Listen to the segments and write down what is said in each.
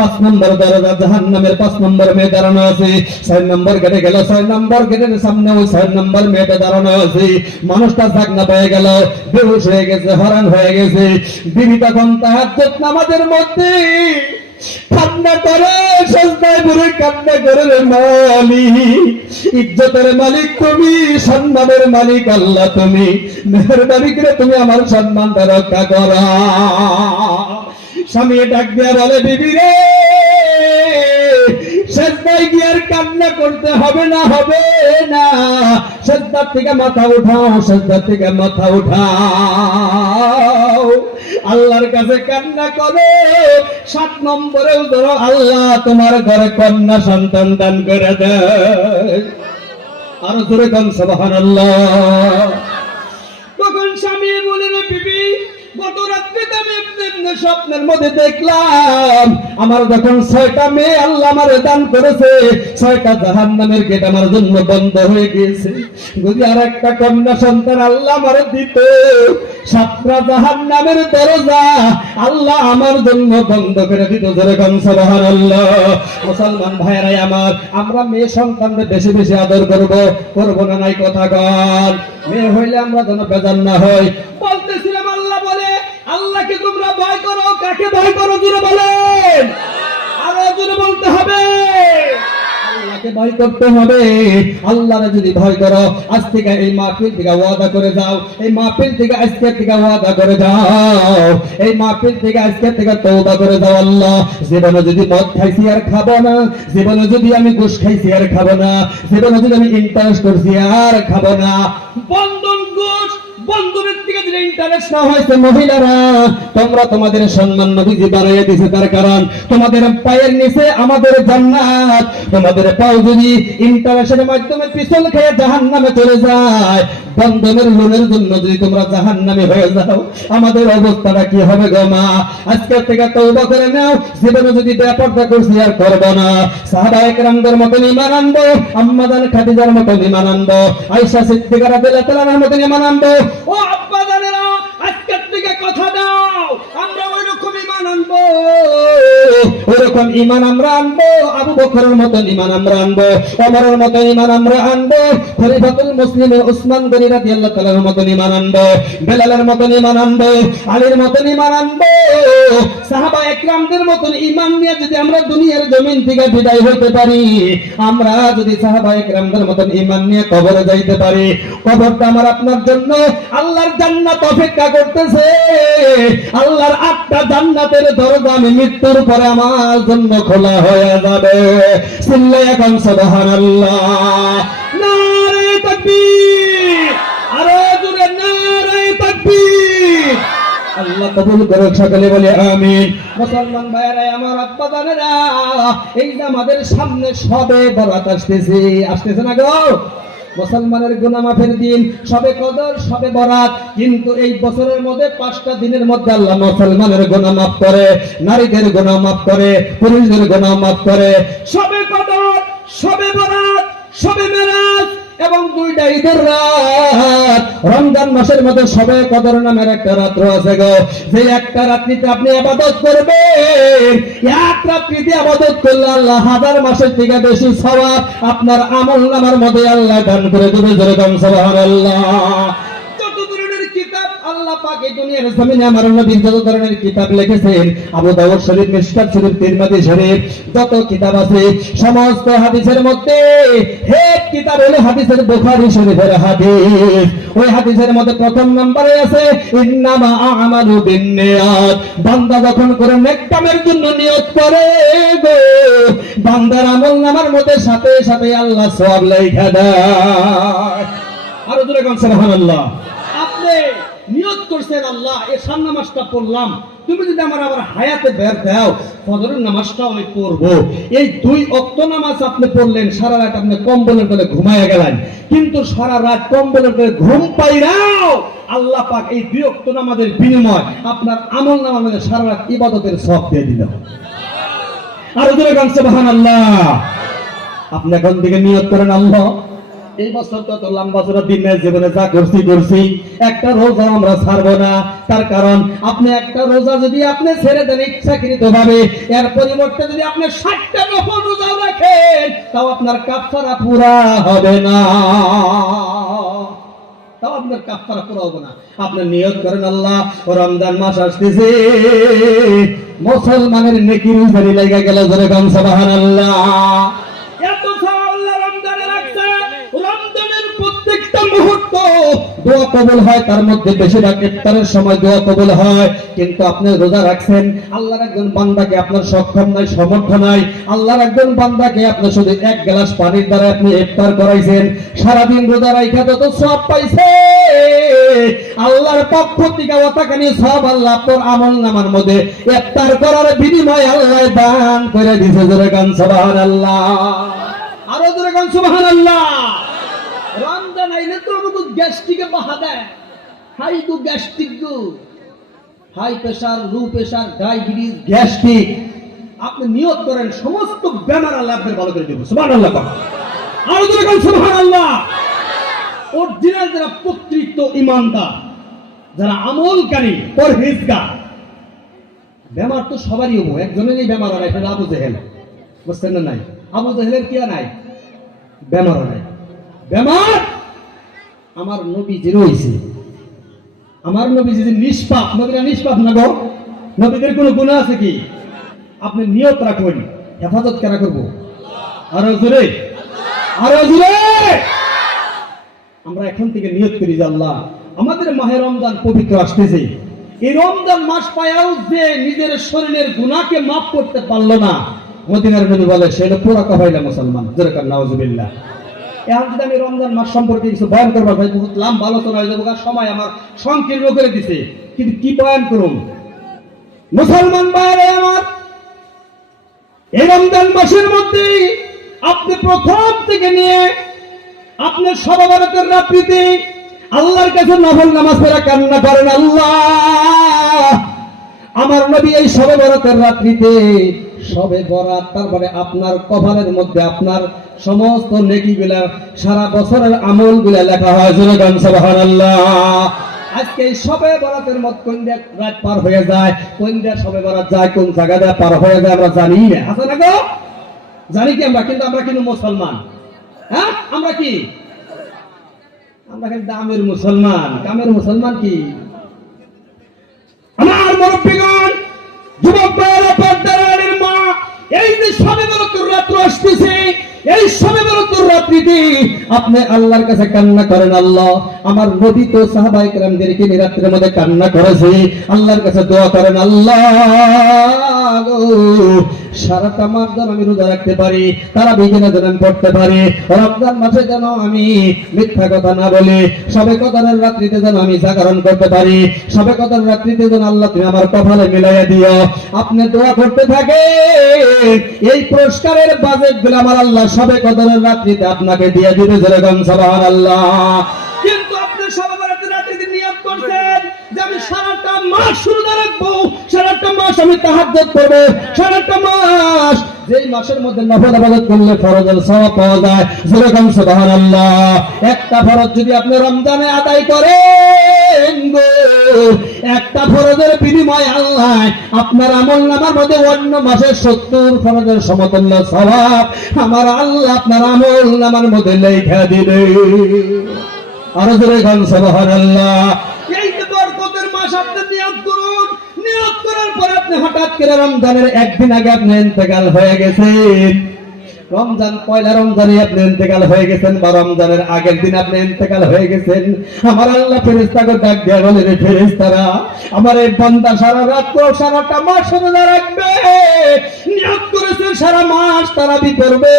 5 নম্বর দরজা জাহান্নামের 5 নম্বর মেয়ে দাঁড়ানো আছে। 6 নম্বর গেটে গেল, 6 নম্বর গেটের সামনে ওই 6 নম্বর মেয়েটা দাঁড়ানো আছে। মানুষটা জাগনা পেয়ে গেল, বেহুশ হয়ে গেছে, হরান হয়ে গেছে। বিবি তখন তাহাজ্জুদ নামাজের মধ্যে কান্না করে, সেজদায় পড়ে কান্না করে, রে মালিক, ইজ্জতের মালিক তুমি, সম্মানের মালিক আল্লাহ তুমি, মেহেরবানি করে তুমি আমার সম্মানটা রক্ষা করো। স্বামী ডাক দিয়া বলে, বিবি রে, সেজদায় গিয়ে আর কান্না করতে হবে না, হবে না, সেজদার থেকে মাথা উঠাও, সেজদার থেকে মাথা উঠাও, আল্লাহর কাছে কান্না করো। 7 নম্বরেও ধরো, আল্লাহ তোমার ঘরে কন্যা সন্তান দান করে দেয়। আরো জোরে কোন সুবহানাল্লাহ। তখন স্বামী বলে, রে বিবি, গত রাত্রে আমি স্বপ্নের মধ্যে দেখলাম আমার যখন 6টা মেয়ে আল্লাহ আমারে দান করেছে, 6টা জাহান্নামের গেট আমার জন্য বন্ধ হয়ে গিয়েছে। যদি আর একটা কন্যা সন্তান আল্লাহ আমারে দিত, 7টা জাহান্নামের দরজা আল্লাহ আমার জন্য বন্ধ করে দিত। যেরকম সুবহানাল্লাহ। মুসলমান ভাইরাই আমার, আমরা মেয়ে সন্তানদের বেশি বেশি আদর করব না, নাই কথা কন। মেয়ে হইলে আমরা যেন বেজার না হই। বলতেছিলাম, আল্লাহ বলে, আল্লাহকে তোমরা ভয় করো। কাকে ভয় করো জোরে বলেন, আরো জোরে বলতে হবে। আল্লাহকে ভয় করতে হবে। আল্লাহরে যদি ভয় করো, আজ থেকে এই মাহফিল থেকে ওয়াদা করে যাও, এই মাহফিল থেকে আজকে থেকে ওয়াদা করে যাও, এই মাহফিল থেকে আজকে থেকে তওবা করে যাও, আল্লাহ জীবনে যদি মদ খাইছি আর খাবো না, জীবনে যদি আমি ঘুষ খাইছি আর খাবো না, জীবনে যদি আমি ইন্টারেস্ট করছি আর খাবো না। বন্ধন ঘুষ বন্ধুদের থেকে যে ইন্টারেস্ট না হয়েছে, মহিলারা তোমরা তোমাদের সম্মান নবীজি বাড়াইয়া দিয়েছে, তার কারণ তোমাদের পায়ের নিচে আমাদের জান্নাত। তোমাদের পাও যদি ইন্টারেস্টের মাধ্যমে পিছল খেয়ে জাহান্নামে চলে যায়, বন্ধনের লোনের জন্য যদি তোমরা জাহান্নামে হয়ে যাও, আমাদের অবস্থাটা কি হবে গো মা? আজকে থেকে তওবা করে নাও, জীবনে যদি বেপরদা করছি আর করব না। সাহাবায়ে কেরামদের মতন ঈমান আনবো, আম্মা জান খাদিজার মতন ঈমান আনবো, আয়েশা সিদ্দিকা রাদিয়াল্লাহু তাআলার মতন ঈমান আনবো। ও আব্বা জানেরা, আজকে থেকে কথা দাও, আমরা ওইরকম ঈমান আনবো, ওইরকম ঈমান আমরা আনবো। আবু বকরের মতন ঈমান আমরা আনবো, ওমরের মতন ঈমান আমরা আনবো, খলিফাতুল মুসলিমিন উসমান গনি রাদিয়াল্লাহু তাআলার মতন ঈমান আনবো, বেলালের মতন ঈমান আনবো, আলীর মতন ঈমান আনবো। সাহাবায়ে কেরামদের মতন ঈমান নিয়ে যদি আমরা দুনিয়ার জমিন থেকে বিদায় হতে পারি, আমরা যদি সাহাবায়ে কেরামদের মতন ঈমান নিয়ে কবরে যাইতে পারি, কবরটা আমার আপনার জন্য আল্লাহর জান্নাত অপেক্ষা করতেছে। আল্লাহর 8টা জান্নাতের দরজা আমি মৃত্যুর পরে আমার জন্য খোলা হয়ে যাবে। চিল্লায়া কোন সুবহানাল্লাহ। নারে তাকবীর, আরো জোরে নারে তাকবীর। আল্লাহ কবুল করুক, সকলে বলে আমিন। মুসলমান ভাইরা আমার, আব্বা জানেরা, এই যে আমাদের সামনে সবে বরাত আসতেছে না গো, মুসলমানের গুনাহ মাফের দিন, সবে কদর, সবে বরাত। কিন্তু এই বছরের মধ্যে 5টা দিনের মধ্যে আল্লাহ মুসলমানের গুনাহ মাফ করে, নারীদের গুনাহ মাফ করে, পুরুষদের গুনাহ মাফ করে। সবে কদর, সবে বরাত, সবে মেরাজ এবং 2টা ঈদের রাত। রমজান মাসের মধ্যে সবে কদর নামের একটা রাত্র আছে গো, যে একটা রাত্রিতে আপনি ইবাদত করবেন, এক রাত্রিতে ইবাদত করলে আল্লাহ 1000 মাসের থেকে বেশি সওয়াব আপনার আমলনামার মধ্যে আল্লাহ দান করে দেবে। যেরকম সুবহানাল্লাহ। যত ধরনের কিতাব আল্লাহ পাক এই দুনিয়ার জমিনে আমার নবী যত ধরনের কিতাব লিখেছেন, আবু দাউদ শরীফ, মিশকাত শরীফ, তিরমিজি শরীফ, যত কিতাব আছে সমস্ত হাদিসের মধ্যে হেড কিতাব হলো হাদিসের বুখারী শরীফের হাদিস। ওই হাদিসের মধ্যে প্রথম নম্বরে আছে ইন্নামা আমালু বিন্নিয়াত। বান্দা যখন করে নেক কামের জন্য নিয়ত করে গো, বান্দার আমলনামার মধ্যে সাথে সাথে আল্লাহ সওয়াব লেখা দেয়। আরো জোরে কোন সুবহানাল্লাহ। আপনি নিয়ত করছেন, আল্লাহ এই সামনে নামাজটা পড়লাম, তুমি যদি আমার আবার হায়াতে বের দাও, ফজরের নামাজটা আমি পড়বো। এই 2 ওয়াক্ত নামাজ আপনি পড়লেন, সারা রাত আপনি কম্বলের তলে ঘুমায় গেলেন, কিন্তু সারা রাত কম্বলের তলে ঘুম পাই নাও, আল্লাহ পাক এই 2 ওয়াক্ত নামাজের বিনিময় আপনার আমলনামার মধ্যে সারা রাত ইবাদতের সওয়াব দিয়ে দিল। আর জোরে গান সুবহানাল্লাহ। আপনি এখন থেকে নিয়ত করেন, আল্লাহ এই বছর তত লম্বা চড়া দিন নাই, জীবনে যা করছি একটা রোজা আমরা ছাড়বো না। তার কারণ আপনি একটা রোজা যদি আপনি ছেড়ে দেন ইচ্ছাকৃত ভাবে, এর পরিবর্তে যদি আপনি 60টা নফল রোজা রাখেন, তাও আপনার কাফারা পুরা হবে না, তাও আপনার কাফারা পুরা হবে না। আপনি নিয়ত করেন, আল্লাহ রমজান মাস আসতেছে, মুসলমানের নেকির উজারি লাগা গেল, জোরে গান সুবহানাল্লাহ। এত সওয়াব আল্লাহ রমজানে রাখছে, রমজানের প্রত্যেকটা মুহূর্ত দোয়া কবুল হয়, তার মধ্যে বেশিরভাগ ইফতারের সময় দোয়া কবুল হয়। কিন্তু আপনি রোজা রাখছেন, আল্লাহর একজন বান্দাকে আপনার সক্ষম নাই, সামর্থ্য নাই, আল্লাহর একজন বান্দাকে আপনি শুধু এক গ্লাস পানির দ্বারা আপনি ইফতার করাইছেন, সারাদিন রোজা রাখা যত সওয়াব পাইছে, আল্লাহর পক্ষ থেকে অতখানি সওয়াব আল্লাহ আপনার আমলনামার মধ্যে ইফতার করার বিনিময়ে আল্লাহ দান করে দিয়েছে, জোরে গান সুবহানাল্লাহ, আরো জোরে গান সুবহানাল্লাহ। রমজান আইলে তো আমাকে গ্যাস্ট্রিকে বাহা দেয়, হাই টু গ্যাস্ট্রিক গো, high pressure, low pressure, diabetes, gastric. আপনি নিয়ত করেন সমস্ত বেমার আল্লাহ আপনাকে ভালো করে দেবে, সুবহানাল্লাহ, আরো জোরে গান সুবহানাল্লাহ। অরিজিনাল যারা প্রকৃত ইমানদার, যারা আমলকারী, পরহেজগার, বেমার তো সবারই হবো, একজনেরই বেমার হয়, সেটা আবু জেহেল, বুঝছেন না? নাই, আবু জেহেলের কি নাই? বেমার নাই। বেমার আমার নবীজির হইছে, আমার নবীজি যে নিষ্পাপ, নবীরা নিষ্পাপ না গো? নবীদের কোনো গুনাহ আছে কি? আপনি নিয়ত রাখবেন, হেফাজত কারা করবো? আরো জোরে, আরো জোরে। আমরা এখন থেকে নিয়ত করি যে আল্লাহ আমাদের মাহে রমজান পবিত্র আসতেছে, এই রমজান মাস পায়াও যে নিজের শরীরের গুনাহকে মাফ করতে পারলো না, মদিনার নবী বলে সেটা পুরা কবাইলা মুসলমান, জোরে কান নাউজুবিল্লাহ। এখন যদি আমি রমজান মাস সম্পর্কে কিছু বয়ান করবো ভাই, বহুত লম্বা আলোচনা হয়ে যাবো, সময় আমার সংকীর্ণ করে দিছে, কিন্তু কি বয়ান করুন মুসলমান ভাইরা আমার। এই রমজান মাসের মধ্যে আপনি প্রথম থেকে নিয়ে আপনার শবে বরাতের রাত্রিতে আল্লাহর কাছে নফল নামাজ পড়ে কান্না করেন, আল্লাহ আমার নবী এই শবে বরাতের রাত্রিতে, শবে বরাত তারপরে আপনার কপালের মধ্যে আপনার সমস্ত নেকিগুলা, সারা বছরের আমলগুলা লেখা হয়, জোরে গান সুবহানাল্লাহ। আজকে এই শবে বরাতের মধ্যে কোন দিক রাত পার হয়ে যায়, কোন দিক শবে বরাত যায়, কোন জায়গা দিয়ে পার হয়ে যায় আমরা জানি না, আছে না গো? জানি কি আমরা? কিন্তু আমরা কিন্তু মুসলমান, হ্যাঁ আমরা কি? আমরা কিন্তু দামের মুসলমান, কামের মুসলমান কি? আমার মুরব্বিগণ, যুবক ভাইরা, পর্দার মা, এই যে শবে বরাতের রাত্র আসতেছে, এই শবে বরাতের রাত্রিতে আপনি আল্লাহর কাছে কান্না করেন, আল্লাহ আমার নবী তো সাহাবায়ে কেরামদেরকে রাত্রির মধ্যে কান্না করেছে, আল্লাহর কাছে দোয়া করেন, আল্লাহ সারাটা মাস যেন আমি রোজা রাখতে পারি, তারা বিজেনা যেন আমি পড়তে পারি, রমজান মাসে যেন আমি মিথ্যা কথা না বলি, শবে কদরের রাত্রিতে যেন আমি জাগরণ করতে পারি, শবে কদরের রাত্রিতে যেন আল্লাহ তুমি আমার কপালে মিলাইয়া দিও। আপনি দোয়া করতে থাকে, এই পুরস্কারের বাজেট গুলো আমার আল্লাহ শবে কদরের রাত্রিতে আপনাকে দিয়ে দিবে, যেরকম সুবহানাল্লাহ। কিন্তু আপনি শবে বরাতের রাত্রিতে নিয়ত করছেন যে আমি সারাটা মাস রোজা রাখবো, সারাটা মাস আমি তাহাজ্জুদ করব, সারাটা মাস, যেই মাসের মধ্যে নফল ইবাদত করলে ফরজের সওয়াব পাওয়া যায়, যেরকম সুবহানাল্লাহ। একটা ফরজ যদি আপনি রমজানে আদায় করেন গো, একটা ফরজের বিনিময়ে আল্লাহ আপনার আমলনামার মধ্যে অন্য মাসের 70 ফরজের সমতুল্য সওয়াব আমার আল্লাহ আপনার আমলনামার মধ্যে লেখা দিবে, আরো জোরে গান সুবহানাল্লাহ। এই যে বরকতের মাস আপনি নিয়ত করুন, নিয়ত করার পর আপনি হঠাৎ করে রমজানের একদিন আগে আপনি ইন্তেকাল হয়ে গেছেন, রমজান পয়লা রমজানে আপনি ইন্তেকাল হয়ে গেছেন, বা রমজানের আগের দিন আপনি ইন্তেকাল হয়ে গেছেন, আমার আল্লাহ ফেরেশতাকে ডাক দিয়ে বলে, রে ফেরেশতারা, আমার এই বান্দা সারা রাত সারাটা মাস রোজা রাখবে, নিয়ত করেছে সারা মাস তারাবি করবে,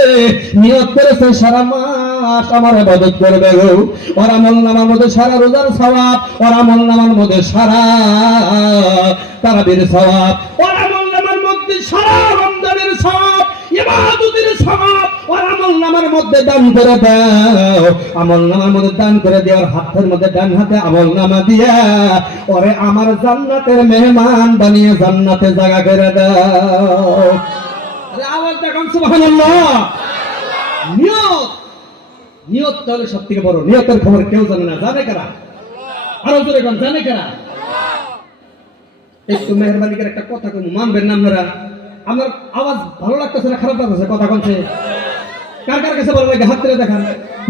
নিয়ত করেছে সারা মাস আমার ইবাদত করবে গো, ওর আমলনামার মধ্যে সারা রোজার সওয়াব, ওর আমলনামার মধ্যে সারা তারাবির সওয়াব, ওর আমলনামার মধ্যে সারা রমজানের সওয়াব, ইবাদতের সওয়াব ওর আমলনামার মধ্যে দান করে দাও, আমলনামার মধ্যে দান করে দেওয়ার হাতের মধ্যে ডান হাতে আমলনামা দিয়া ওরে আমার জান্নাতের মেহমান বানিয়ে জান্নাতে জায়গা করে দাও। আরে আওয়াজ দেখুন সুবহানাল্লাহ। নিয়ত নিয়ত হলো সব থেকে বড়। নিয়তের খবর কেউ জানে না, জানে কারা? আরো জোরে গান, জানে কারা? একটু মেহরবানি করে একটা কথা কম, মানবেন না আপনারা? আমার আওয়াজ ভালো লাগতেছে না খারাপ লাগতেছে? কথা বলছে কার কার কাছে ভালো লাগে? হাত তুলে দেখান।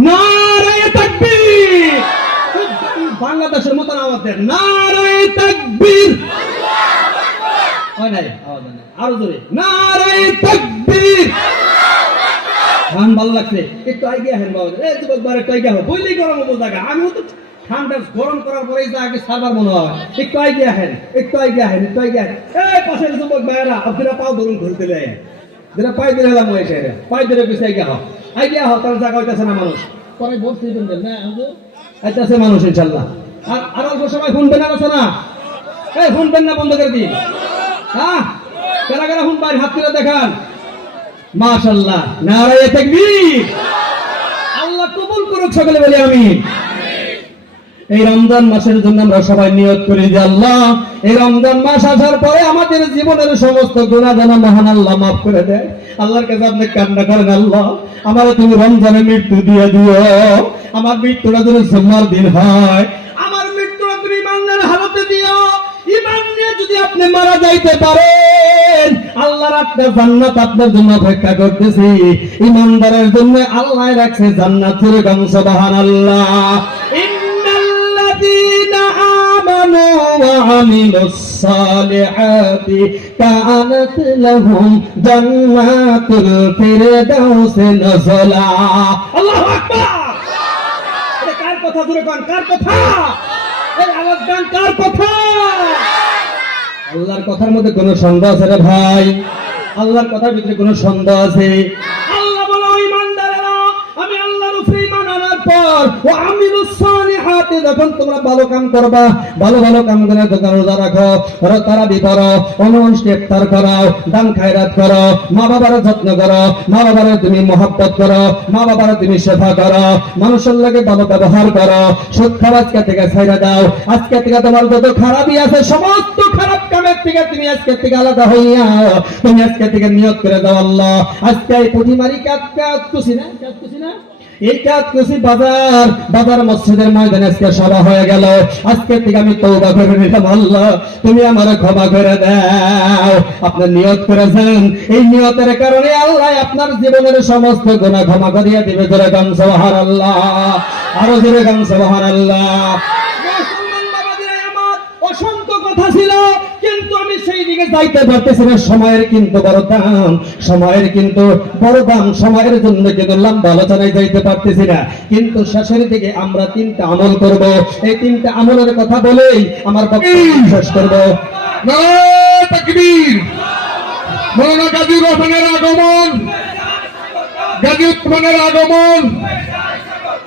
নারায়ে তাকবীর! বাংলাদেশের মতন আওয়াজ দেন, নারায়ে তাকবীর! হয় নাই আওয়াজ নাই, আরো জোরে, নারায়ে তাকবীর! গান ভালো লাগছে, একটু আগে হেন বাবা, এই যুবক বারে একটু আগে হো, বইলেই গরম হবো জায়গা। আমি তো ঠান্ডা গরম করার পরেই আগে সারবার মনে হয়। একটু আগে হেন, একটু আগে হেন, একটু আগে হেন। এই পাশের যুবক ভাইয়েরা আপনারা পাও ধরুন, ধরতে দেয় যেটা পাই দিয়ে হেলাম হয়েছে, পাই দিয়ে বেশি আগে হও, আগে হও, তাহলে জায়গা হইতেছে না মানুষ। পরে বলছি না আইতেছে মানুষ ইনশাল্লাহ। আর অল্প সময় শুনবেন আলোচনা, এই শুনবেন না বন্ধ করে দিন। হ্যাঁ, কারা কারা শুনবেন হাত তুলে দেখান। মাশাআল্লাহ, নারায়ে তাকবীর! আল্লাহ কবুল করুক, সকলে বলি আমিন। এই রমজান মাসের জন্য আমরা সবাই নিয়ত করি যে আল্লাহ, এই রমজান মাস আসার পরে আমাদের জীবনের সমস্ত গুনাহ যেন মহান আল্লাহ মাফ করে দেয়। আল্লাহর কাছে আপনি কান্না করেন, আল্লাহ আমারে তুমি রমজানে মৃত্যু দিয়ে দিও, আমার মৃত্যুটা যেন জুম্মার দিন হয়, আমার মৃত্যুটা তুমি ইমানের হালতে দিও। ইমান নিয়ে যদি আপনি মারা যাইতে পারেন, আল্লাহর একটা জান্নাত আপনার জন্য অপেক্ষা করতেছি। ইমানদারের জন্য আল্লাহ রাখছে জান্নাত। সুবহান সুবহানাল্লাহ। ইন্নাল্লাযীনা আমানু ওয়া আমিলুস সালিহাতি কানাত লাহুম জান্নাতুল ফিরদাউসি নুজুলা। আল্লাহু আকবার! এটা কার কথা? জোরে কোন, কার কথা? এই আওয়াজ গান কার কথা? আল্লাহর কথার মধ্যে কোনো সন্দেহ আছে রে ভাই? আল্লাহর কথার ভিতরে কোনো সন্দেহ আছে? আল্লাহ বলে, ঈমানদারেরা, আমি আল্লাহর উপরে ঈমান আনার পর ওয়া আমিলুস সালিহাতি, যখন তোমরা ভালো কাম করবা, ভালো ভালো কাম করে দোকান রোজা রাখো, তারাবি পড়ো, অনুষ্ঠিত ইফতার করো, দান খায়রাত করো, মা বাবার যত্ন করো, মা বাবার তুমি মহব্বত করো, মা বাবার তুমি সেবা করো, মানুষের লাগে ভালো ব্যবহার করো, সুদ খাওয়া আজকে থেকে ছাইড়া দাও। আজকে থেকে তোমার যত খারাপই আছে, সমস্ত খারাপ কামের থেকে তুমি আজকে থেকে আলাদা হইয়া তুমি আজকে থেকে নিয়ত করে দাও, আল্লাহ আজকে এই পুঁটিমারি কাজ খুশি না এই কাজ খুশি বাজার মসজিদের ময়দানে আজকে সভা হয়ে গেল। আজকে থেকে আমি তওবা করে নিলাম, আল্লাহ তুমি আমারে ক্ষমা করে দাও। আপনি নিয়ত করেছেন, এই নিয়তের কারণে আল্লাহ আপনার জীবনের সমস্ত গুনাহ ক্ষমা করিয়া দিবে। জোরে গান সুবহানাল্লাহ, আরো জোরে গান সুবহানাল্লাহ। মুসলমান বাবাদের আমার অসংখ্য কথা ছিল, কিন্তু আমি সেই দিকে যাইতে পারতেছি না। সময়ের কিন্তু বড় দাম, সময়ের কিন্তু বড় দাম, সময়ের জন্য কিন্তু লম্বা আলোচনায় যাইতে পারতেছি না। কিন্তু শেষের দিকে আমরা 3টা আমল করব। এই 3টা আমলের কথা বলেই আমার বক্তব্য শেষ করব। নারায়ে তাকবীর! মাওলানা গাজী রহমানের আগমন, গাজী রহমানের আগমন।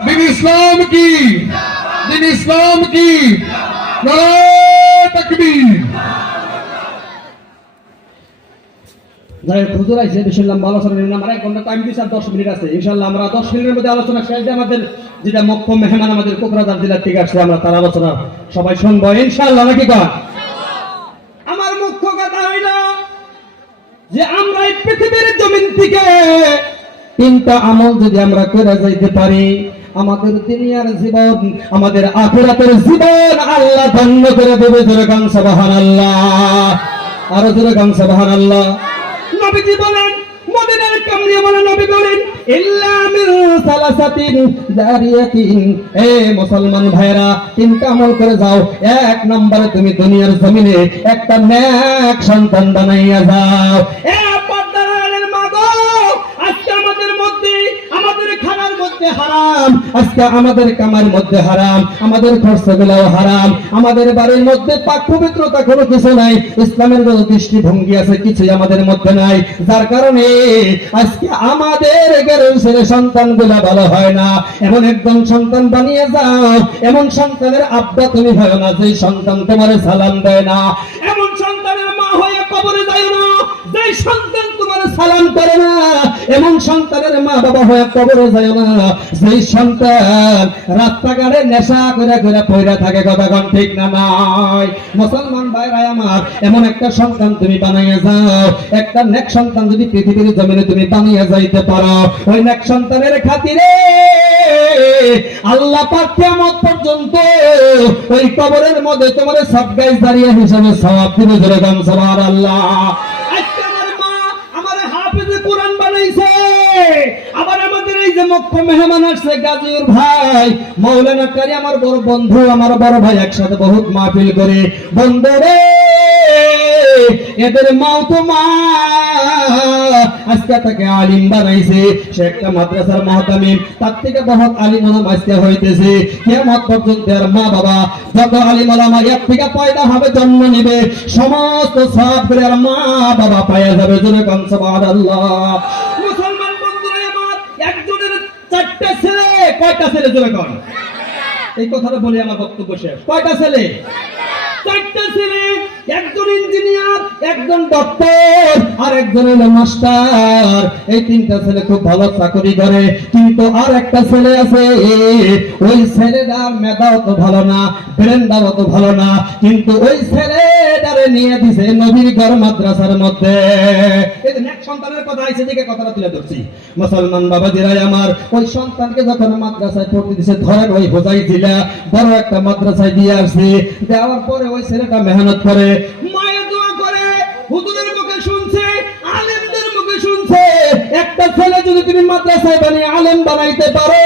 দিন ইসলাম কি, দিন ইসলাম কি! নারায়ে তাকবীর! যাই হুজুর আইছে, বেশি লম্বা আলোচনা নিলাম, আমার 1 ঘন্টা টাইম দিয়েছে, আর 10 মিনিট আছে। ইনশাআল্লাহ আমরা 10 মিনিটের মধ্যে আলোচনা শেষ দিয়ে আমাদের যেটা মুখ্য মেহমান আমাদের কোকরাঝাড় জেলার থেকে আসছে, আমরা তার আলোচনা সবাই শুনবো ইনশাআল্লাহ, নাকি কয়? আমার মুখ্য কথা হইল যে আমরা এই পৃথিবীর জমিন থেকে 3টা আমল যদি আমরা করে যাইতে পারি, আমাদের দুনিয়ার জীবন, আমাদের আখিরাতের জীবন আল্লাহ ধন্য করে দেবে। জোরে গান সুবহানাল্লাহ, আরো জোরে গান সুবহানাল্লাহ। নবীজি বলেন, মদিনার কামলিয়া বলেন, নবী বলেন, ইল্লা মিন সালাসাতিন জারিয়াতিন। এ মুসলমান ভাইরা, 3টা আমল করে যাও। 1 নম্বরে তুমি দুনিয়ার জমিনে একটা নেক সন্তান বানাইয়া যাও। এ পর্দার আড়ালের মা গো, আজকে আমাদের মধ্যে, আমাদের খানার মধ্যে হারাম, আজকে আমাদের কামার মধ্যে হারাম, আমাদের খরচগুলোও হারাম, আমাদের বাড়ির মধ্যে পাক পবিত্রতা কোনো কিছু নাই, ইসলামের যে দৃষ্টিভঙ্গি আছে কিছুই আমাদের মধ্যে নাই। যার কারণে আজকে আমাদের ঘরের ছেলে সন্তানগুলা ভালো হয় না। এমন একজন সন্তান বানিয়ে যাও, এমন সন্তানের আব্বা তুমি হয় না যে সন্তান তোমার সালাম দেয় না, এমন সন্তানের মা হয়ে কবরে যায় না যে সন্তান তোমার সালাম করে না, এমন সন্তানের মা বাবা হয়ে কবরে যায় না যেই সন্তান রাস্তাঘাটে নেশা করে করে পয়রা থাকে, কথা কোন ঠিক না নাই? মুসলমান ভাইরা আমার, এমন একটা সন্তান তুমি বানাইয়া যাও, একটা নেক সন্তান যদি পৃথিবীর জমিনে তুমি বানিয়ে যাইতে পারো, ওই নেক সন্তানের খাতিরে আল্লাহ পাক কিয়ামত পর্যন্ত ওই কবরের মধ্যে তোমার সাবগাইজ দাঁড়িয়ে হিসাবে সওয়াব দিবে। জোরে গান সুবহানাল্লাহ। আজকে আমার মা আমার হাফেজে কোরআন বানাইছে, আবার আমাদের এই যে মুখ্য মেহমান আসছে গাজীর ভাই মাওলানা কারি, আমার বড় বন্ধু, আমার বড় ভাই, একসাথে বহুত মাহফিল করে। বন্ধুরে এদের মাও তো মা, আজকে তাকে আলিম বানাইছে, সে একটা মাদ্রাসার মুহতামিম, তার থেকে বহুত আলিম ওলামা আজকে হইতেছে। কিয়ামত পর্যন্ত আর মা বাবা যত আলিম ওলামা এর থেকে পয়দা হবে, জন্ম নিবে, সমস্ত সওয়াব করে আর মা বাবা পাওয়া যাবে। জোরে কোন সুবহানাল্লাহ। মুসলমান বন্ধুরা আমার, একজনের 4টা ছেলে, কয়টা ছেলে? জোরে কোন। এই কথাটা বলি আমার বক্তব্য শেষ। কয়টা ছেলে? 4টা ছেলে। একজন ইঞ্জিনিয়ার, একজন ডক্টর, আর একজন হলো মাস্টার। এই 3টা ছেলে খুব ভালো চাকরি করে, কিন্তু আর একটা ছেলে আছে, ওই ছেলেটার মেধাও তো ভালো না, ব্রেনটাও তো ভালো না, কিন্তু ওই ছেলেটারে নিয়ে দিছে নবীর ঘর মাদ্রাসার মধ্যে। এই যে নেক সন্তানের কথা আইছে, দিকে কথাটা তুলে ধরছি। মুসলমান বাবাজিরাই আমার, ওই সন্তানকে যখন মাদ্রাসায় পড়তে দিছে, ধরেন ওই হোজাই জেলা বড় একটা মাদ্রাসায় দিয়ে আসছে, দেওয়ার পরে ওই ছেলেটা মেহনত করে, মায়ের দোয়া করে, হুজুরের মুখে শুনছে, আলেমদের মুখে শুনছে। একটা ছেলে যদি তুমি মাদ্রাসায় বানিয়ে আলেম বানাইতে পারো,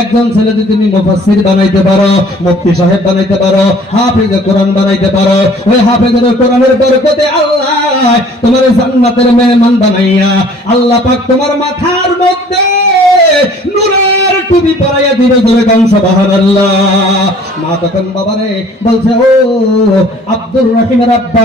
একজন ছেলে যদি তুমি মুফাসসির বানাইতে পারো, মুফতি সাহেব বানাইতে পারো, হাফেজে কোরআন বানাইতে পারো, ওই হাফেজের কোরআনের বরকতে আল্লাহ তোমার জান্নাতের মেহমান বানাইয়া আল্লাহ পাক তোমার মাথার মধ্যে নূরের টুপি পরাইয়া দিবে। জোরে কোন সুবহানাল্লাহ। মা তখন বাবারে বলছে, ও আব্দুর রহিমের আব্বা,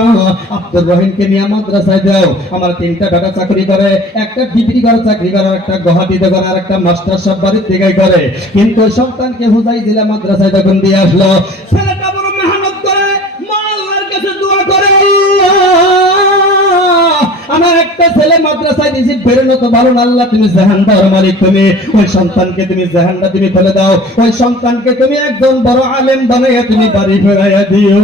আব্দুর রহিমকে নিয়ে মাদ্রাসায় যাও। আমার 3টা বেটা চাকরি করে, একটা ডিগ্রি করে চাকরি করে, একটা গুয়াহাটিতে করে, আর একটা মাস্টার সাহেব বাড়ির থেকে করে। কিন্তু সন্তানকে হুজাই জেলা মাদ্রাসায় যখন দিয়ে আসলো, ছেলেটা বড় মেহনত করে, মা আল্লাহর কাছে দোয়া করে, আমার একটা ছেলে মাদ্রাসায় দিয়েছি, বেরোনো তো ভালো না, আল্লাহ তুমি জাহান দাও মালিক, তুমি ওই সন্তানকে তুমি জাহানটা তুমি ফেলে দাও, ওই সন্তানকে তুমি একজন বড় আলেম বানাইয়া তুমি বাড়ি ফেরাইয়া দিও।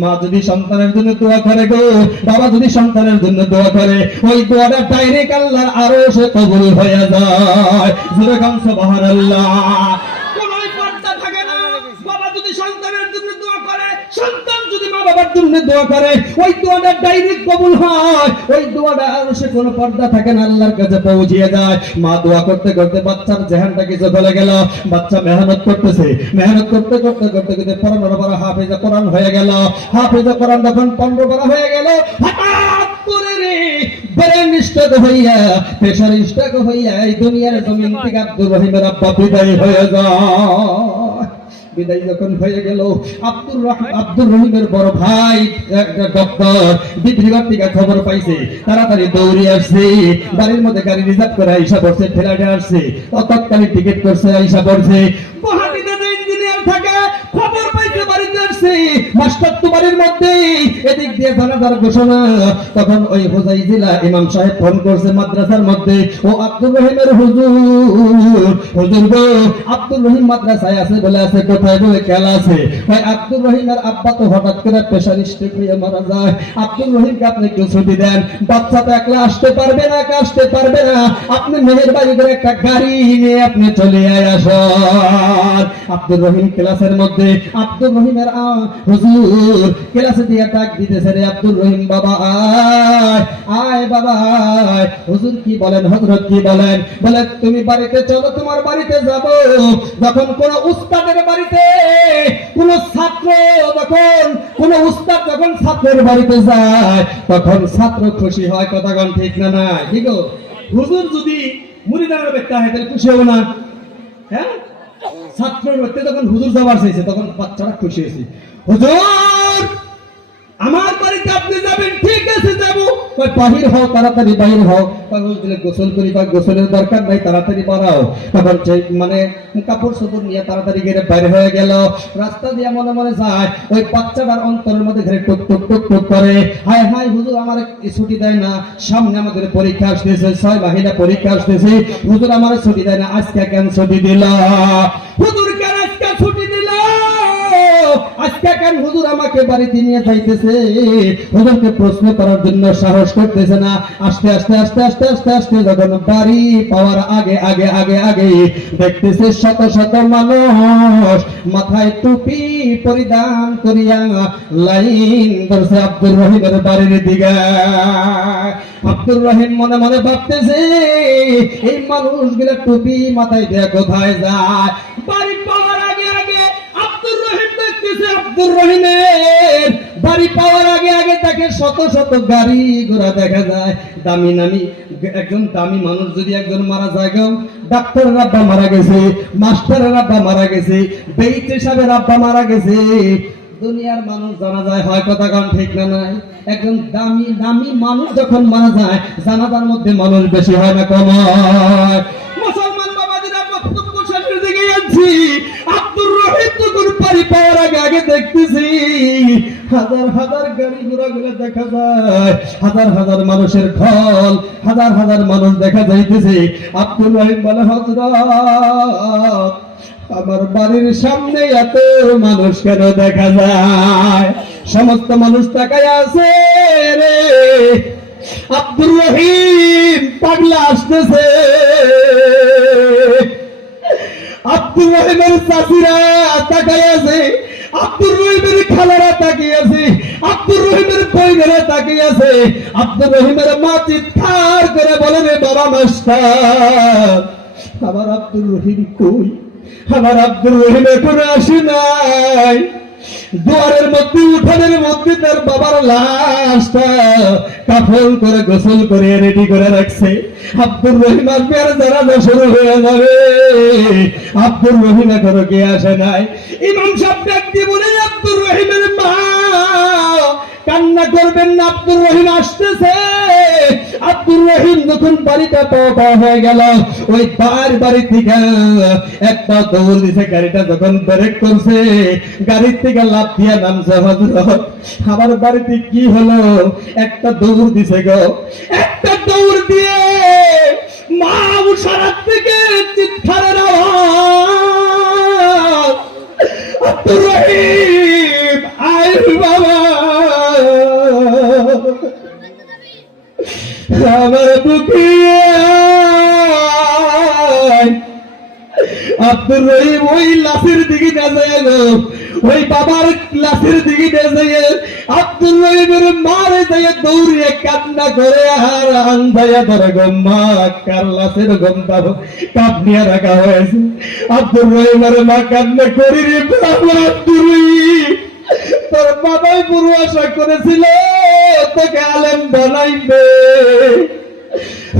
মা যদি সন্তানের জন্য দোয়া করে গো, বাবা যদি সন্তানের জন্য দোয়া করে, ওই দোয়াটা ডাইরেক্ট আল্লাহর আরশে কবুল হয়ে যায়। জোরে কোন সুবহানাল্লাহ। কোনোই পর্দা থাকে না। বাবা যদি সন্তানের জন্য দোয়া করে, সন্তান যদি মা বাবার জন্য দোয়া করে, ওই দোয়াটা ডাইরেক্ট কবুল হয়, ওই দোয়াটা আরশে কোনো পর্দা থাকে না, আল্লাহর কাছে পৌঁছিয়ে যায়। মা দোয়া করতে করতে বাচ্চার জেহানটা কিছু চলে গেল, বাচ্চা মেহনত করতেছে, মেহনত করতে করতে করতে করতে 15 বার হাফেজে কোরআন হয়ে গেল। হাফেজে কোরআন যখন 15 বার হয়ে গেল, হঠাৎ করে রে ব্রেন স্ট্রোক হইয়া, প্রেসার স্ট্রোক হইয়া এই দুনিয়ার জমিন থেকে আব্দুর রহিমের আব্বা বিদায় হয়ে যায়। বিদায় যখন হয়ে গেল, আব্দুর রহিমের বড় ভাই একটা ডক্টর ডিব্রুগড় থেকে খবর পাইছে, তাড়াতাড়ি দৌড়ে আসছে, বাড়ির মধ্যে গাড়ি রিজার্ভ করে আইসা পড়ছে, ফ্লাইটে আসছে, তৎকালীন টিকিট করছে, আইসা পড়ছে। গুয়াহাটিতে যে ইঞ্জিনিয়ার থাকে, খবর পাইছে বাড়িতে আসছে, মাস্টার তো বাড়ির মধ্যে, এদিক দিয়ে জানাজার ঘোষণা। তখন ওই হোজাই জেলা ইমাম সাহেব ফোন করছে মাদ্রাসার মধ্যে, ও আব্দুর রহিমের হুজুর, হুজুর গো আব্দুর রহিম মাদ্রাসায় আছে বলে আছে, কোথায় বলে খেলা আছে। ভাই আব্দুর রহিমের আব্বা তো হঠাৎ করে প্রেসার স্ট্রোক হয়ে মারা যায়, আব্দুর রহিমকে আপনি একটু ছুটি দেন, বাচ্চা তো একলা আসতে পারবে না, আসতে পারবে না, আপনি মেহেরবানি করে একটা গাড়ি নিয়ে আপনি চলে আসেন। আব্দুর রহিম ক্লাসের মধ্যে, আব্দুর রহিমের হুজুর ক্লাসে দিয়ে ডাক দিতেছে, রে আব্দুর রহিম বাবা আয়, আয় বাবা আয়। হুজুর কি বলেন, হযরত কি বলেন? বলে তুমি বাড়িতে চলো, তোমার বাড়িতে যাব। যখন কোন উস্তাদের বাড়িতে কোন ছাত্র, যখন কোন উস্তাদ যখন ছাত্রের বাড়িতে যায়, তখন ছাত্র খুশি হয়, কথা কোন ঠিক না? না ঠিক। হুজুর যদি মুরিদানের ব্যক্তি হয় তাহলে খুশি হবে না? হ্যাঁ, ছাত্রের ব্যক্তি যখন হুজুর যাবার চাইছে, তখন বাচ্চারা খুশি হয়েছে, হুজুর আমার বাড়িতে আপনি যাবেন, ঠিক আছে যাব। কই বাহির হও, তাড়াতাড়ি বাহির হও। হুজুরে গোসল করি, কই গোসলের দরকার নাই, তাড়াতাড়ি বাড়াও। তখন সেই মানে কাপড় চোপড় নিয়ে তাড়াতাড়ি গিয়ে বাইরে হয়ে গেল। রাস্তা দিয়ে মনে মনে যায়, ওই বাচ্চাটার অন্তরের মধ্যে ঘরে টুক টুক টুক টুক করে, হায় হায় হুজুর আমার ছুটি দেয় না, সামনে আমাদের পরীক্ষা আসতেছে, 6 মাহিনা পরীক্ষা আসতেছে, হুজুর আমার ছুটি দেয় না, আজকে কেন ছুটি দিল? হুজুর কেন আজকে ছুটি দিল? আজকে কেন হুজুর আমাকে বাড়িতে নিয়ে যাইতেছে? হুজুরকে প্রশ্ন করার জন্য সাহস করতেছে না। আস্তে আস্তে আস্তে আস্তে আস্তে আস্তে যখন বাড়ি পাওয়ার আগে আগে আগে আগে দেখতেছে শত শত মানুষ মাথায় টুপি পরিধান করিয়া লাইন ধরছে আব্দুর রহিমের বাড়ির দিকে। আব্দুর রহিম মনে মনে ভাবতেছে, এই মানুষগুলা টুপি মাথায় দিয়ে কোথায় যায়? বাড়ি পাওয়ার আগে আগে আব্দুর রহিম দেখতেছে, আব্দুর রহিমের বাড়ি পাওয়ার আগে আগে তাকে শত শত গাড়ি ঘোড়া দেখা যায়। দামি নামি একজন দামি মানুষ যদি একজন মারা যায়, ডাক্তারের আব্বা মারা গেছে, মাস্টারের আব্বা মারা গেছে, বেইতে সাহেবের আব্বা মারা গেছে, দুনিয়ার মানুষ জানা যায় হয়, কথা কারণ ঠিক না নাই? একজন দামি দামি মানুষ যখন মারা যায়, জানাজার মধ্যে মানুষ বেশি হয় না কম হয়? মুসলমান বাবাজিরা বক্তব্য শেষের দিকে যাচ্ছি। আব্দুর রহিম যখন বাড়ি পাওয়ার আগে আগে দেখতেছি হাজার হাজার গাড়ি ঘোড়া গুলো দেখা যায়, হাজার হাজার মানুষের ঢল, হাজার হাজার মানুষ দেখা যাইতেছে। আব্দুর রহিম বলে, হযরত আমার বাড়ির সামনে এত মানুষ কেন দেখা যায়? সমস্ত মানুষ তাকায় আছে রে। আব্দুর রহিম পাগলা আসতেছে। আব্দুর রহিমের চাচিরা তাকায় আছে, আব্দুর রহিমের খালারা তাকিয়ে আছে, আব্দুর রহিমের বইনেরা তাকিয়ে আছে। আব্দুর রহিমের মা চিৎকার করে বলে, রে বাবা মাস্টার, আমার আব্দুর রহিম কই? আমার আব্দুর রহিম এখন আসে নাই। দুয়ারের মধ্যে উঠানের মধ্যে তার বাবার লাশটা কাফন করে গোসল করে রেডি করে রাখছে। আব্দুর রহিম আসবে আর জানাজা শুরু হয়ে যাবে। আব্দুর রহিম এখনো কে আসে নাই। ইমাম সাহেব ডাক দিয়ে বলে, আব্দুর রহিমের মা কান্না করবেন না, আব্দুর রহিম আসতেছে। আব্দুর রহিম যখন বাড়িটা পাওয়া হয়ে গেল, ওই বাড়ি থেকে একটা দৌড় দিছে, গাড়িটা যখন ব্রেক করছে, গাড়ির থেকে লাফ দিয়ে নামছে। হযরত আমার বাড়িতে কি হলো? একটা দৌড় দিছে গো, একটা দৌড় দিয়ে মা উষারাত থেকে চিৎকারের আওয়াজ, আব্দুর রহিম আয় বাবা, আমার বুকে। আব্দুর রহিম ওই লাশের দিকে না যায়, ওই বাবার লাশের দিকে না যায়, আব্দুর রহিমের মারে যায় দৌড়িয়ে কান্না করে আর আন্দায়া ধরে গো, মা কার লাশের গন্ধা কাঁপিয়ে রাখা হয়েছে। আব্দুর রহিমের মা কান্না করি, রে বাবা আব্দুর রহিম, তোর বাবাই পুরো আশা করেছিল তোকে আলেম বানাইবে,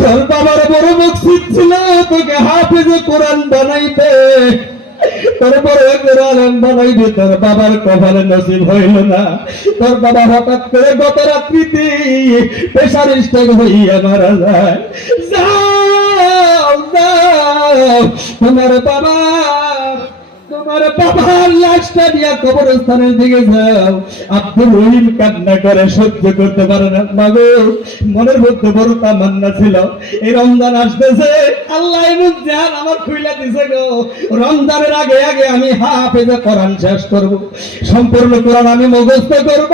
তোর বাবার বড় মকসদ ছিল তোকে হাফেজ কোরআন বানাইবে, তোর বড় আলেম বানাইবে, তোর বাবার কপালে নসিব হইল না। তোর বাবা হঠাৎ করে গত রাত্রিতে প্রেসার স্ট্রোক হইয়া মারা যায়। যাও যাও, তোমার বাবার লাশটা নিয়ে কবরস্থানের দিকে যাও। আব্দুর রহিম কান্না করে সহ্য করতে পারে না। মাগো, মনের মধ্যে বড় তামান্না ছিল, এই রমজান আসতেছে, আল্লাহ এমন জান আমার খুইলা দিছে গো, রমজানের আগে আগে আমি হাফেজে কোরআন শেষ করব, সম্পূর্ণ কোরআন আমি মুখস্থ করব,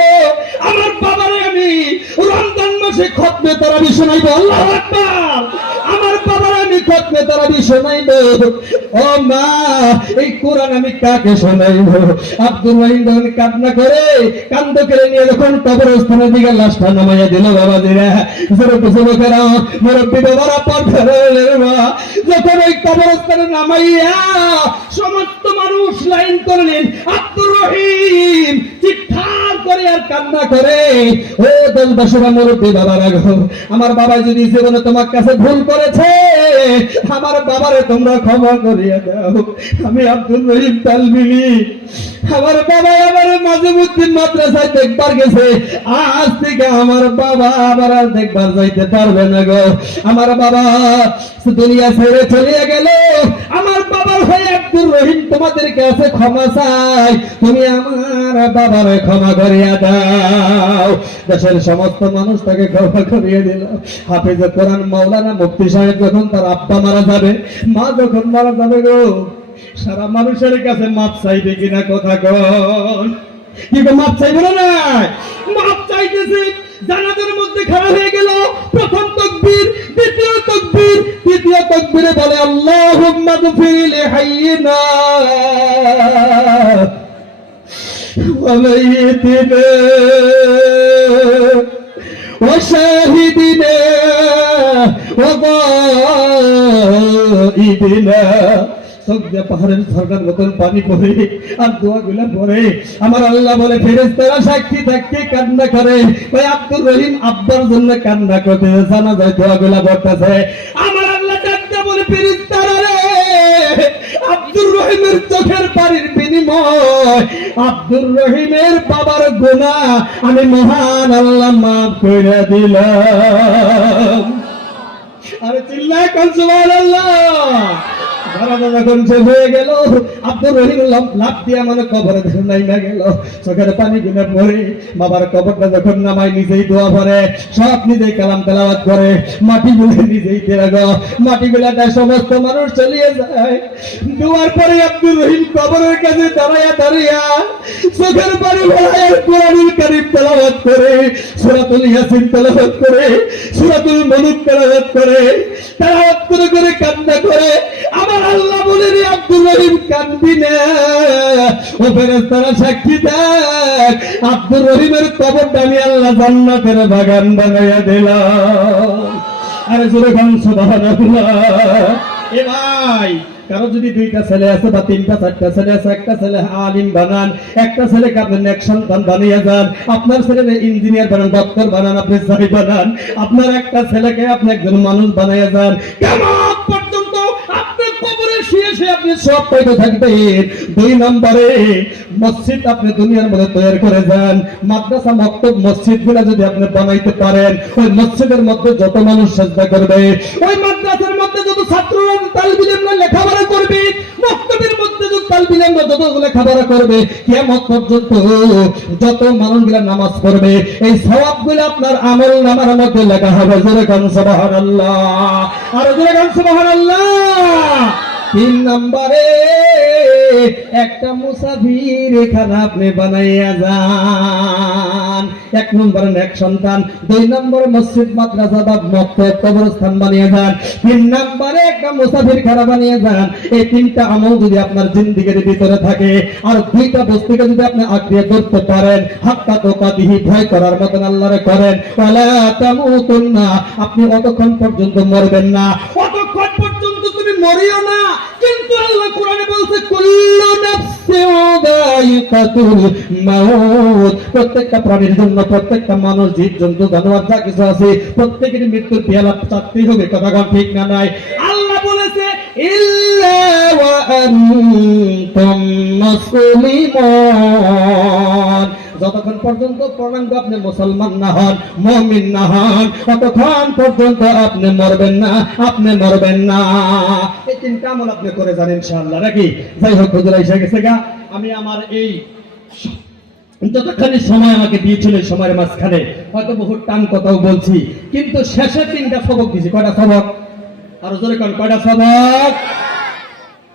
আমার বাবারে আমি রমজান মাসে খতমে তারাবি শোনাইব। আল্লাহু আকবার। আমার বাবার আমি খতমে তারাবি শোনাইব। ও মা, এই কোরআন আমি কাকে শোনাইব? আব্দুর রহিম যখন কান্না করে কান্দ করে নিয়ে যখন কবরস্থানের দিকে লাশটা নামাইয়া দিল, বাবাজিরা যুবকেরা মুরব্বী বাবারা পথের মা, যখন ওই কবরস্থানে নামাইয়া সমস্ত মানুষ লাইন করলেন, আব্দুর রহিম চিৎকার করে আর কান্না করে, ও দেশবাসীরা, মুরব্বী বাবারা গো, আমার বাবা যদি জীবনে তোমার কাছে ভুল করেছে, আমার বাবারে তোমরা ক্ষমা করিয়া দাও। আমি আব্দুর রহিম তালবিলি, আমার বাবা আমার মাঝেমুদ্দিন মাদ্রাসায় দেখবার গেছে, আজ থেকে আমার বাবা আবার আর দেখবার যাইতে পারবে না গো। আমার বাবা দুনিয়া ছেড়ে চলে গেল, আমার বাবার হয়ে আব্দুর রহিম তোমাদের কাছে ক্ষমা চাই, তুমি আমার বাবারে ক্ষমা করিয়া দাও। দেশের সমস্ত মানুষ তাকে ক্ষমা করিয়ে দিল। হাফেজে কোরআন মাওলানা মুফতি সাহেব যখন তার আব্বা মারা যাবে, মা যখন মারা যাবে গো, সারা মানুষের কাছে মাপ চাইবে কিনা কথা কন, কিন্তু মাপ চাইবে না, মাপ চাইতেছে। জানাজার মধ্যে খাড়া হয়ে গেল, প্রথম তাকবীর, দ্বিতীয় তাকবীর, তৃতীয় তাকবীরে বলে আল্লাহুম্মা গফির লিহাইয়িনা ওয়া মাইয়িতিনা ওয়া শাহিদিনা ওয়া গায়িবিনা। পাহাড়ের ঝর্ণার মতন পানি পড়ে আর দোয়া গুলা পড়ে, আমার আল্লাহ বলে ফেরেশতারা সাক্ষী থাকতে কান্না করে, ওই আব্দুর রহিম আব্বার জন্য কান্না করতে জানা যায়, দোয়া গুলা পড়তেছে। আমার আল্লাহ ডাকতে বলে, ফেরেশতারা রে, আব্দুর রহিমের চোখের পানির বিনিময় আব্দুর রহিমের বাবার গুনাহ আমি মহান আল্লাহ মাফ করে দিলাম। আরে চিল্লায় কোন সুবহানাল্লাহ। যখন শেষ হয়ে গেল, আব্দুর রহিম লাফ দিয়ে মানে কবরে নাই না গেল, চোখের পানি গুলো পরে বাবার কবরটা যখন নামায় নিজেই দোয়া পড়ে, সব নিজেই কালাম তেলাওয়াত করে, মাটি গুলো নিজেই দিয়ে গো, মাটি গুলা দেয়, সমস্ত মানুষ চলিয়ে যায়। দোয়ার পরে আব্দুর রহিম কবরের কাছে দাঁড়াইয়া দাঁড়িয়া চোখের পানি ভরায় কোরআনুল কারীম তেলাওয়াত করে, সূরাতুল ইয়াসিন তেলাওয়াত করে, সূরাতুল মুলক তেলাওয়াত করে, তেলাওয়াত করে করে কান্না করে। আমার আল্লাহ বলে, রে আব্দুর রহিম কাঁদবি না, ও ফেরেশতারা সাক্ষী থাক, আব্দুর রহিমের কবরটা আমি আল্লাহ জান্নাতের বাগান বানাইয়া দিলাম। আরে জোরে গান সুবহানাল্লাহ। এ ভাই, কারো যদি দুইটা ছেলে আছে বা তিনটা চারটা ছেলে আছে, একটা ছেলে আলিম বানান, একটা ছেলেকে আপনি নেক সন্তান বানিয়ে যান, আপনার ছেলেকে ইঞ্জিনিয়ার বানান, ডক্টর বানান, আপনি সাহি বানান, আপনার একটা ছেলেকে আপনি একজন মানুষ বানিয়ে যান, কিয়ামত পর্যন্ত আপনার কবরে শুয়ে শুয়ে আপনি সব পাইতে থাকবেন। দুই নম্বরে মসজিদ আপনি দুনিয়ার মধ্যে তৈরি করে যান, মাদ্রাসা মক্তব মসজিদ গুলা যদি আপনি বানাইতে পারেন, ওই মসজিদের মধ্যে যত মানুষ সাজদা করবে, ওই মাদ্রাসার মধ্যে যত ছাত্ররা তালিম ইলম লেখাপড়া করবে, মক্তবের মধ্যে যত তালিম ইলম যত লেখাপড়া করবে, কিয়ামত পর্যন্ত যত মানুষগুলা নামাজ পড়বে, এই সওয়াবগুলো আপনার আমল নামার মধ্যে লেখা হবে। জোরে গান সুবহানাল্লাহ, আর জোরে গান সুবহানাল্লাহ। তিন নম্বরে একটা মুসাফির এখানে আপনি বানাইয়া যান, এক নম্বরে নেক সন্তান, দুই নম্বরে মসজিদ মাদ্রাসা বা মক্তব কবরস্থান বানিয়ে যান, তিন নম্বরে একটা মুসাফির খানা বানিয়ে যান। এই তিনটা আমল যদি আপনার জিন্দেগির ভিতরে থাকে, আর দুইটা বস্তুকে যদি আপনি আঁকড়িয়ে ধরতে পারেন, হাক্কা তোকাতিহি, ভয় করার মতন আল্লাহরে করেন, ওয়ালা তামুতুন্না, আপনি অতক্ষণ পর্যন্ত মরবেন না, অতক্ষণ পর্যন্ত তুমি মরিও না। কিন্তু আল্লাহ কোরআনে বলছে, কুল্লু নাফসিন যায়িকাতুল মাউত, প্রত্যেকটা প্রাণীর জন্য, প্রত্যেকটা মানুষ, জীব জন্তু জানোয়ার যা কিছু আছে, প্রত্যেকের মৃত্যুর পেয়ালা চাটতেই হবে। কথা ঠিক না নাই? আল্লাহ বলেছে, ইল্লা ওয়া আনতুম মুসলিমুন, যতক্ষণ পর্যন্ত পূর্ণাঙ্গ আপনি মুসলমান না হন, মুমিন না হন, ততক্ষণ পর্যন্ত আপনি মরবেন না, আপনি মরবেন না। এই তিনটা আমল আপনি করে যান ইনশাআল্লাহ, নাকি? যাই হোক, হুজুর এসে গেছে গা, আমি আমার এই যতখানি সময় আমাকে দিয়েছিল, এই সময়ের মাঝখানে হয়তো বহু টান কথাও বলছি, কিন্তু শেষে তিনটা সবক দিয়েছি। কয়টা সবক? আর জোরে কোন কয়টা সবক?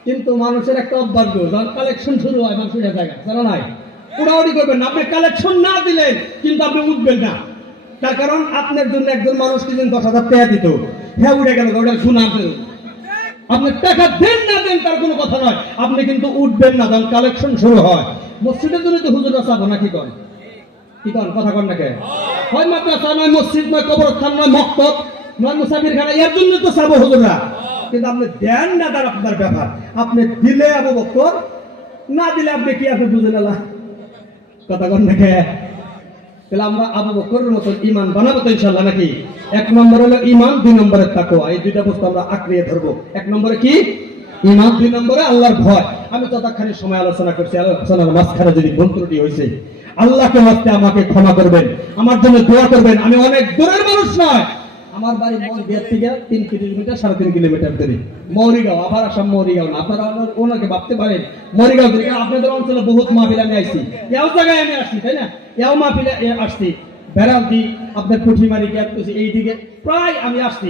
কিন্তু মানুষের একটা অভ্যাস, যখন কালেকশন শুরু হয় মানুষের জায়গা জানা নাই, উড়াউড়ি করবেন না। আপনি কালেকশন না দিলেন কিন্তু আপনি উঠবেন না, তার কারণ আপনার জন্য একজন মানুষকে যদি 10,000 টাকা দিত, হ্যাঁ উঠে গেল, ওটা শুনা। আপনি টাকা দেন না দেন তার কোনো কথা নয়, আপনি কিন্তু উঠবেন না যখন কালেকশন শুরু হয়। মসজিদের জন্য তো হুজুররা চাবো না, কি করেন? কি করেন? কথা কন না কে? হয় মাদ্রাসা নয়, মসজিদ নয়, কবরস্থান নয়, মক্তব নয়, মুসাফির খানা, এর জন্য তো চাবো হুজুররা। কিন্তু আপনি দেন না, তার আপনার ব্যাপার। আপনি দিলে আবু বকর, না দিলে আপনি কি আপনি বুঝে নিলাম কথা কন নাকি? তাহলে আমরা আবু বকরের মতো ঈমান বানাবো তো ইনশাআল্লাহ নাকি? এক নম্বর হলো ঈমান, দুই নম্বরে তাকওয়া। এই দুইটা বস্তু আমরা আঁকড়িয়ে ধরবো। এক নম্বরে কি? ঈমান, দুই নম্বরে আল্লাহর ভয়। আমি ততক্ষণে সময় আলোচনা করছি, আলোচনার মাঝখানে যদি ভুল ত্রুটি হয়েছে আল্লাহকে ওয়াস্তে আমাকে ক্ষমা করবেন, আমার জন্য দোয়া করবেন। আমি অনেক দূরের মানুষ নয়, আমার বাড়ি মৌরিগাঁও থেকে 3 কিলোমিটার, 3.5 কিলোমিটার দূরে মৌরিগাঁও। আবার আসাম মৌরিগাঁও না, আপনারা ওনাকে ভাবতে পারেন মৌরিগাঁও থেকে। আপনাদের অঞ্চলে বহুত মাহফিল আমি আইছি, এও জায়গায় আমি আসছি, তাই না? এও মাহফিলে আসছি, বেড়ালদি, আপনার পুঁঠিমারি গ্যাপ করছি, এইদিকে প্রায় আমি আসছি।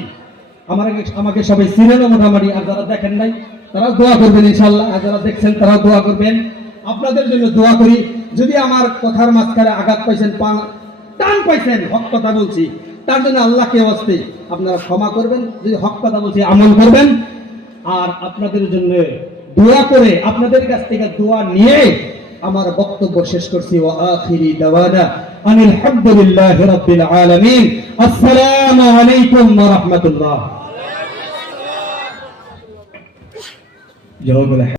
আমাকে সবাই চিনেন মোটামুটি। আর যারা দেখেন নাই তারাও দোয়া করবেন ইনশাআল্লাহ, আর যারা দেখছেন তারাও দোয়া করবেন। আপনাদের জন্য দোয়া করি। যদি আমার কথার মাঝখানে আঘাত পাইছেন, টান পাইছেন, হক কথা বলছি, তার জন্য আল্লাহকে ওয়াস্তে আপনারা ক্ষমা করবেন। যদি হক কথা বলছি আমল করবেন। আর আপনাদের জন্য দোয়া করে, আপনাদের কাছ থেকে দোয়া নিয়ে আমার বক্তব্য শেষ করছি। ওয়া আখিরি দাওয়ানা আনিল হামদুলিল্লাহি রাব্বিল আলামিন। আসসালামু আলাইকুম ওয়া রাহমাতুল্লাহ।